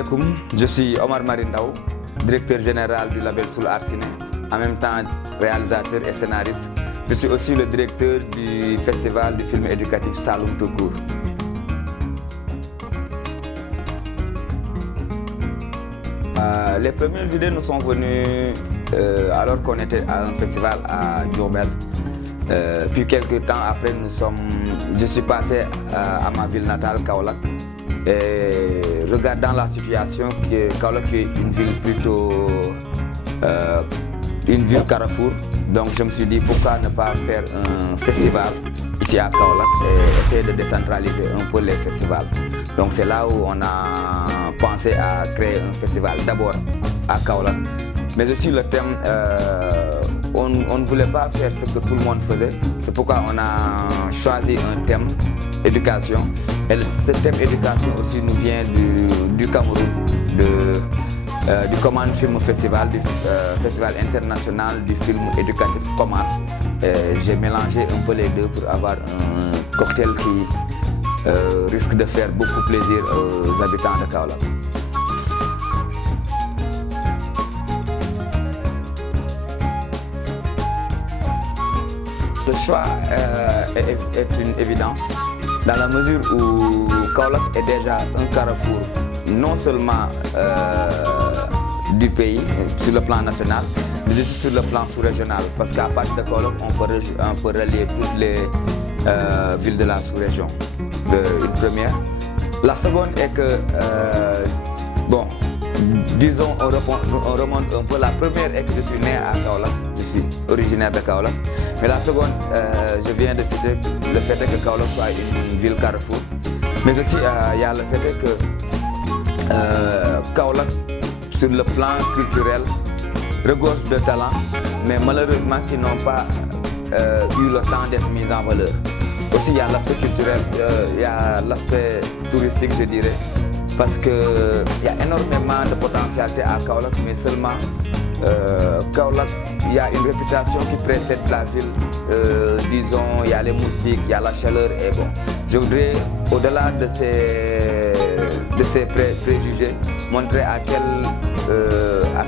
Asalaamaaleykum, je suis Omar Marindao, directeur général du label Soul Art Ciné, en même temps réalisateur et scénariste. Je suis aussi le directeur du festival du film éducatif Saloum tout court. Les premières idées nous sont venues alors qu'on était à un festival à Diourbel. Puis quelques temps après, je suis passé à ma ville natale, Kaolack. Et regardant la situation, Kaolack est une ville plutôt une ville carrefour, donc je me suis dit pourquoi ne pas faire un festival ici à Kaolack et essayer de décentraliser un peu les festivals. Donc c'est là où on a pensé à créer un festival d'abord à Kaolack, mais aussi le thème, on ne voulait pas faire ce que tout le monde faisait, c'est pourquoi on a choisi un thème éducation. Et ce thème éducation aussi nous vient du Cameroun, du Command Film Festival, du Festival international du film éducatif Command. J'ai mélangé un peu les deux pour avoir un cocktail qui risque de faire beaucoup plaisir aux habitants de Kaolack. Le choix est une évidence, dans la mesure où Kaolack est déjà un carrefour, non seulement du pays, sur le plan national, mais aussi sur le plan sous-régional, parce qu'à partir de Kaolack, on peut relier toutes les villes de la sous-région, une première. La seconde est que, disons, on remonte un peu. La première est que je suis né à Kaolack, je suis originaire de Kaolack. Mais la seconde, je viens de citer le fait que Kaolack soit une ville carrefour. Mais aussi, il y a le fait que Kaolack, sur le plan culturel, regorge de talents, mais malheureusement qui n'ont pas eu le temps d'être mis en valeur. Aussi, il y a l'aspect culturel, il y a l'aspect touristique, je dirais, parce qu'il y a énormément de potentialité à Kaolack, mais seulement Kaolack, il y a une réputation qui précède la ville. Disons, il y a les moustiques, il y a la chaleur et bon. Je voudrais, au-delà de ces préjugés, montrer à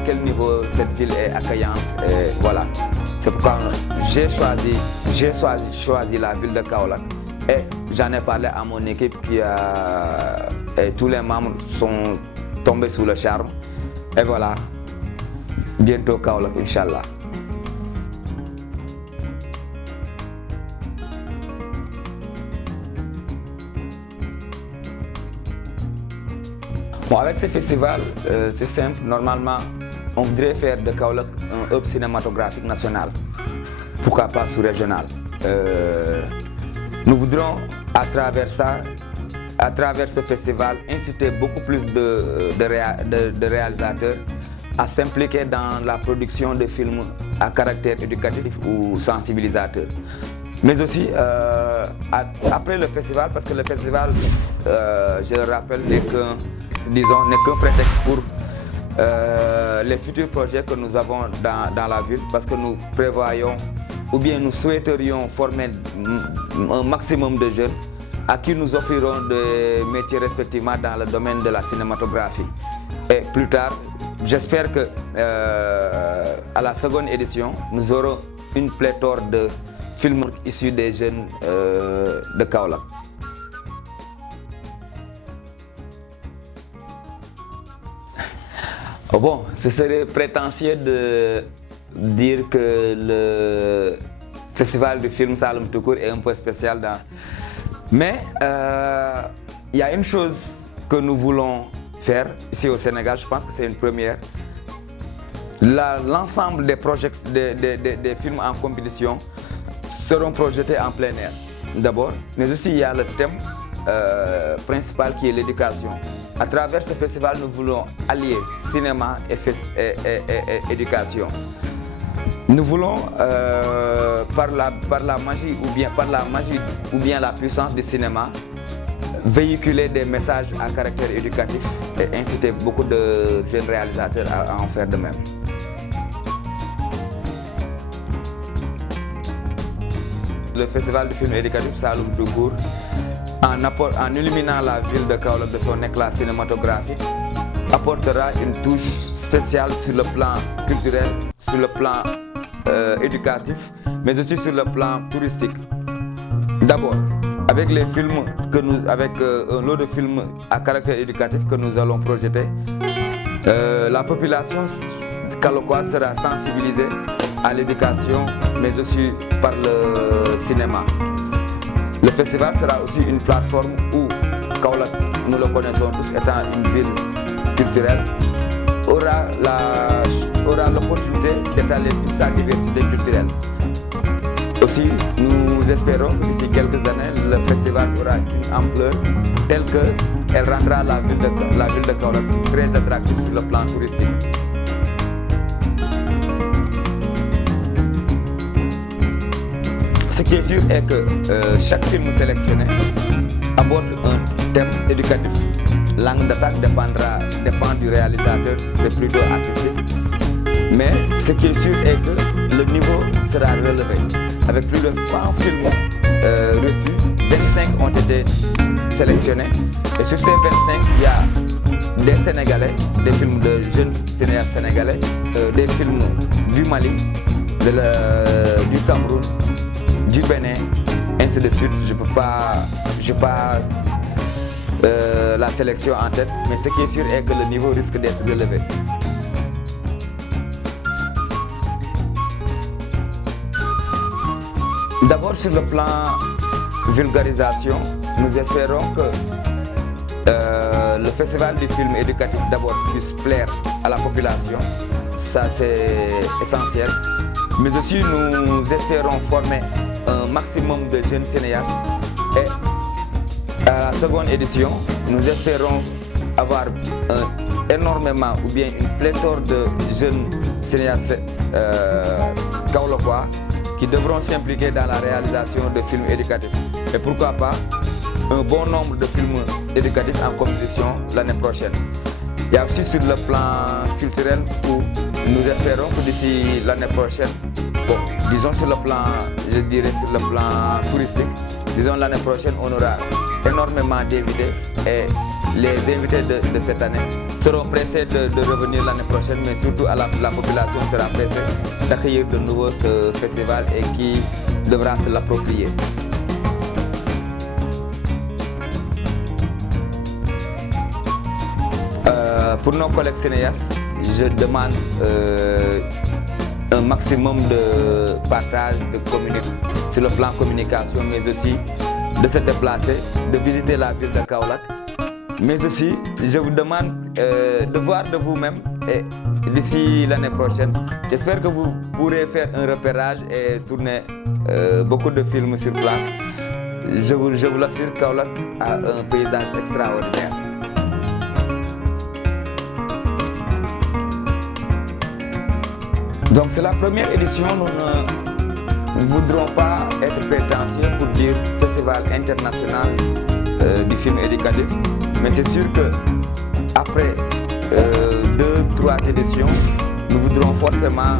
quel niveau cette ville est accueillante. Et voilà. C'est pourquoi j'ai choisi la ville de Kaolack. Et j'en ai parlé à mon équipe et tous les membres sont tombés sous le charme. Et voilà. Bientôt Kaolack, Inch'Allah. Bon, avec ce festival, c'est simple. Normalement, on voudrait faire de Kaolack un hub cinématographique national. Pourquoi pas sous-régional. Nous voudrons, à travers ce festival, inciter beaucoup plus de réalisateurs à s'impliquer dans la production de films à caractère éducatif ou sensibilisateur. Mais aussi, après le festival, parce que le festival, je le rappelle, n'est qu'un prétexte pour les futurs projets que nous avons dans la ville, parce que nous prévoyons, ou bien nous souhaiterions former un maximum de jeunes à qui nous offrirons des métiers respectivement dans le domaine de la cinématographie. Et plus tard, j'espère que à la seconde édition, nous aurons une pléthore de films issus des jeunes de Kaolack. Bon, ce serait prétentieux de dire que le festival du film Saloum tout court est un peu spécial. Mais il y a une chose que nous voulons faire ici au Sénégal, je pense que c'est une première. L'ensemble des films en compétition seront projetés en plein air d'abord, mais aussi il y a le thème principal qui est l'éducation. À travers ce festival, nous voulons allier cinéma et éducation. Nous voulons, par la magie ou bien la puissance du cinéma, véhiculer des messages à caractère éducatif et inciter beaucoup de jeunes réalisateurs à en faire de même. Le festival du film éducatif Saloum tout court, en illuminant la ville de Kaolack de son éclat cinématographique, apportera une touche spéciale sur le plan culturel, sur le plan éducatif, mais aussi sur le plan touristique. D'abord, avec les films avec un lot de films à caractère éducatif que nous allons projeter, la population kaolokoise sera sensibilisée à l'éducation, mais aussi par le cinéma. Le festival sera aussi une plateforme où Kaolack, nous le connaissons tous étant une ville culturelle, aura l'opportunité d'étaler toute sa diversité culturelle. Aussi, nous espérons que d'ici quelques années, le festival aura une ampleur telle qu'elle rendra la ville de Kaolack très attractive sur le plan touristique. Ce qui est sûr est que chaque film sélectionné aborde un thème éducatif. L'angle d'attaque dépend du réalisateur, c'est plutôt artistique. Mais ce qui est sûr est que le niveau sera relevé. Avec plus de 100 films reçus, 25 ont été sélectionnés. Et sur ces 25, il y a des Sénégalais, des films de jeunes cinéastes sénégalais, des films du Mali, du Cameroun, du Bénin, ainsi de suite. Je n'ai pas la sélection en tête, mais ce qui est sûr est que le niveau risque d'être relevé. D'abord, sur le plan vulgarisation, nous espérons que le festival du film éducatif d'abord puisse plaire à la population, ça c'est essentiel. Mais aussi nous espérons former un maximum de jeunes cinéastes et à la seconde édition, nous espérons avoir énormément ou bien une pléthore de jeunes cinéastes kaolackois qui devront s'impliquer dans la réalisation de films éducatifs. Et pourquoi pas un bon nombre de films éducatifs en compétition l'année prochaine. Il y a aussi sur le plan culturel où nous espérons que d'ici l'année prochaine, bon, disons sur le plan, je dirais sur le plan touristique, disons l'année prochaine on aura énormément d'invités et les invités de cette année seront pressés de revenir l'année prochaine, mais surtout la population sera pressée d'accueillir de nouveau ce festival et qui devra se l'approprier. Pour nos collègues cinéastes, je demande un maximum de partage sur le plan communication, mais aussi de se déplacer, de visiter la ville de Kaolack. Mais aussi, je vous demande de voir de vous-même et d'ici l'année prochaine, j'espère que vous pourrez faire un repérage et tourner beaucoup de films sur place. Je vous l'assure, Kaolack a un paysage extraordinaire. Donc c'est la première édition, nous ne voudrons pas être prétentieux pour dire Festival international du film éducatif, mais c'est sûr que après 2-3 éditions, nous voudrons forcément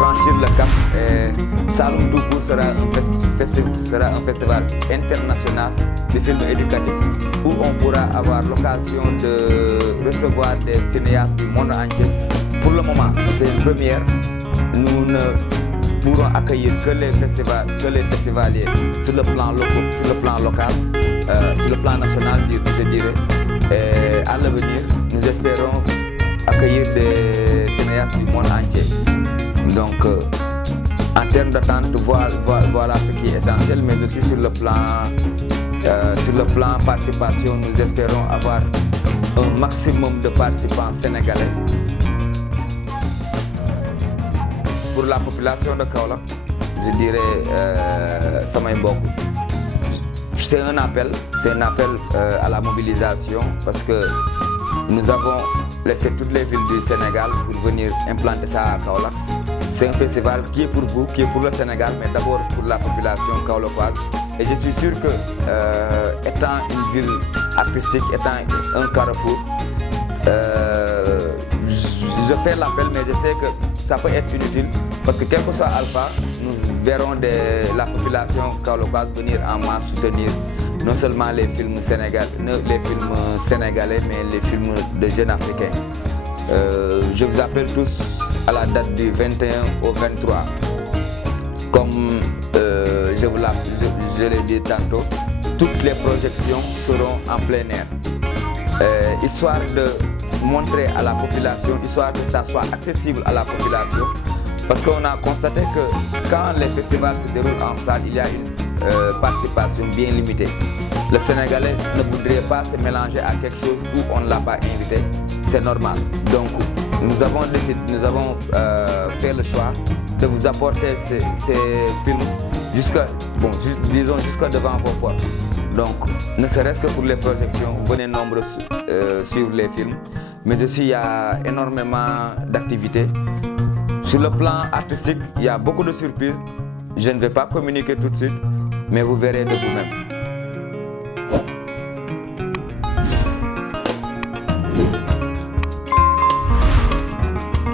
franchir le cap et Saloum tout court sera un festival international de films éducatifs où on pourra avoir l'occasion de recevoir des cinéastes du monde entier. Pour le moment, c'est une première. Nous ne pourrons accueillir que les festivaliers sur le plan local, sur le plan national, je dirais. Et à l'avenir, nous espérons accueillir des cinéastes du monde entier. Donc, en termes d'attente, voilà ce qui est essentiel, mais aussi sur le plan participation, nous espérons avoir un maximum de participants sénégalais. Pour la population de Kaolack, je dirais samay mbokk. C'est un appel à la mobilisation parce que nous avons laissé toutes les villes du Sénégal pour venir implanter ça à Kaolack. C'est un festival qui est pour vous, qui est pour le Sénégal, mais d'abord pour la population kaolackoise. Et je suis sûr que, étant une ville artistique, étant un carrefour, je fais l'appel, mais je sais que ça peut être inutile parce que quel que soit Alpha, nous verrons la population kaolackoise venir en masse soutenir non seulement les films sénégalais, mais les films de jeunes africains. Je vous appelle tous à la date du 21 au 23. Comme je l'ai dit tantôt, toutes les projections seront en plein air. Histoire de montrer à la population, histoire que ça soit accessible à la population. Parce qu'on a constaté que quand les festivals se déroulent en salle, il y a une participation bien limitée. Le Sénégalais ne voudrait pas se mélanger à quelque chose où on ne l'a pas invité. C'est normal. Donc nous avons fait le choix de vous apporter ces films jusqu'à devant vos portes. Donc, ne serait-ce que pour les projections, venez nombreux suivre les films. Mais aussi, il y a énormément d'activités. Sur le plan artistique, il y a beaucoup de surprises. Je ne vais pas communiquer tout de suite, mais vous verrez de vous-même.